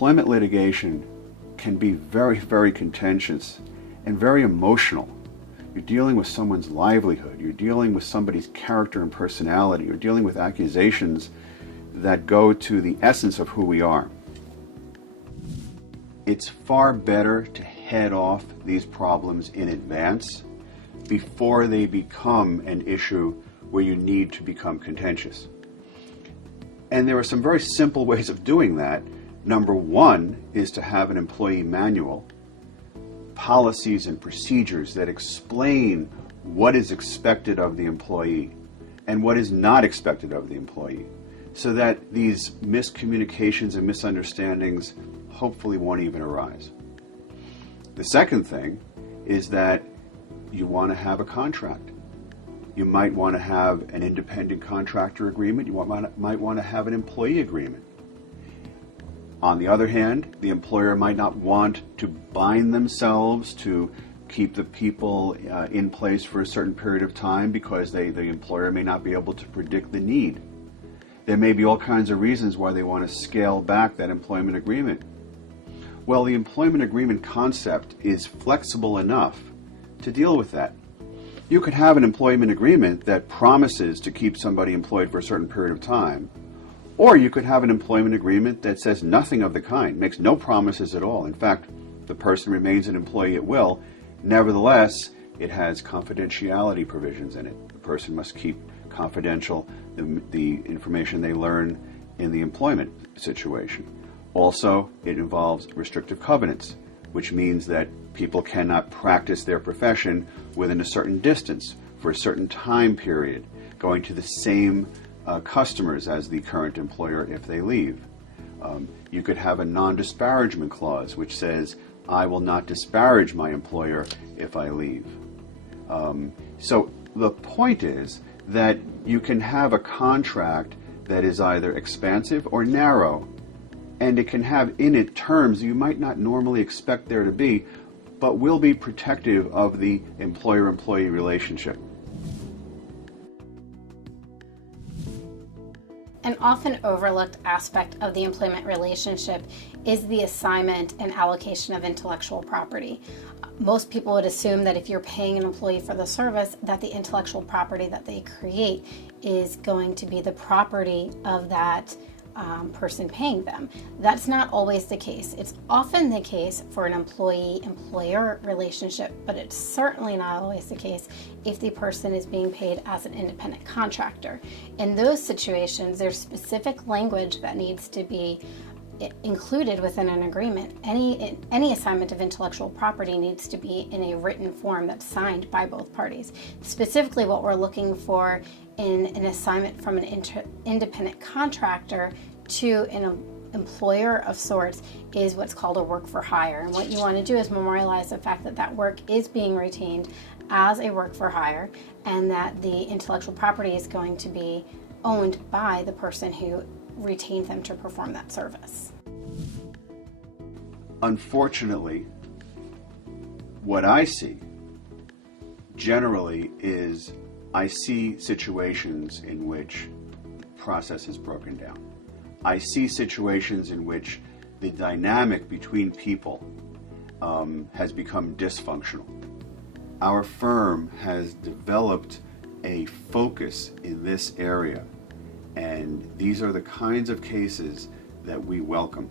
employment litigation can be very, very contentious and very emotional. You're dealing with someone's livelihood. You're dealing with somebody's character and personality. You're dealing with accusations that go to the essence of who we are. It's far better to head off these problems in advance before they become an issue where you need to become contentious. And there are some very simple ways of doing that. Number one is to have an employee manual, policies and procedures that explain what is expected of the employee and what is not expected of the employee, so that these miscommunications and misunderstandings hopefully won't even arise. The second thing is that you want to have a contract. You might want to have an independent contractor agreement. You might want to have an employee agreement. On the other hand, the employer might not want to bind themselves to keep the people in place for a certain period of time because the employer may not be able to predict the need. There may be all kinds of reasons why they want to scale back that employment agreement. Well, the employment agreement concept is flexible enough to deal with that. You could have an employment agreement that promises to keep somebody employed for a certain period of time, or you could have an employment agreement that says nothing of the kind, makes no promises at all. In fact, the person remains an employee at will. Nevertheless, it has confidentiality provisions in it. The person must keep confidential the information they learn in the employment situation. Also, it involves restrictive covenants, which means that people cannot practice their profession within a certain distance for a certain time period, going to the same customers as the current employer if they leave. You could have a non-disparagement clause which says, I will not disparage my employer if I leave. So the point is that you can have a contract that is either expansive or narrow, and it can have in it terms you might not normally expect there to be, but will be protective of the employer-employee relationship. An often overlooked aspect of the employment relationship is the assignment and allocation of intellectual property. Most people would assume that if you're paying an employee for the service, that the intellectual property that they create is going to be the property of that person paying them. That's not always the case. It's often the case for an employee-employer relationship, but it's certainly not always the case if the person is being paid as an independent contractor. In those situations, there's specific language that needs to be included within an agreement. Any assignment of intellectual property needs to be in a written form that's signed by both parties. Specifically, what we're looking for in an assignment from an independent contractor to an employer of sorts is what's called a work for hire. And what you want to do is memorialize the fact that that work is being retained as a work for hire, and that the intellectual property is going to be owned by the person who retained them to perform that service. Unfortunately, what I see generally is I see situations in which the process is broken down. I see situations in which the dynamic between people has become dysfunctional. Our firm has developed a focus in this area, and these are the kinds of cases that we welcome.